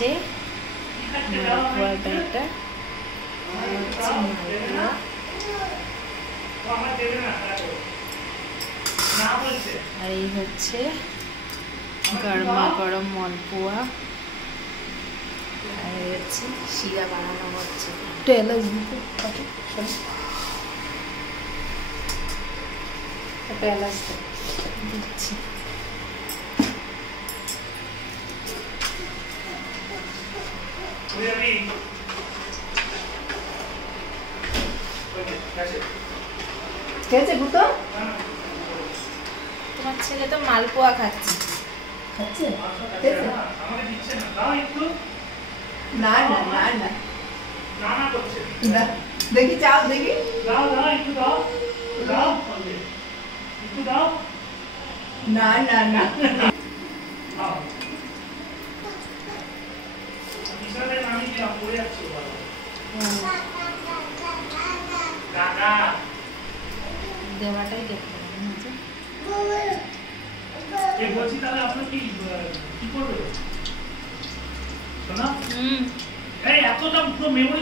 হচ্ছে মালপোয়া ব্যাটার, হচ্ছে মালপোয়া, আর এই হচ্ছে গরমা গরম মালপোয়া, আর এই হচ্ছে শিরা বানানো হচ্ছে। একটু এলাচ দিতে একটা এলাচ দিচ্ছি। তোমার ছেলে তো মালপোয়া খাচ্ছে। না না না না দেখি চাও দেখি না না না দেওয়াটাই দেখতে বলছি তাহলে আপনার কি করবে শোনা? এই এতটা পুরো মেমোরি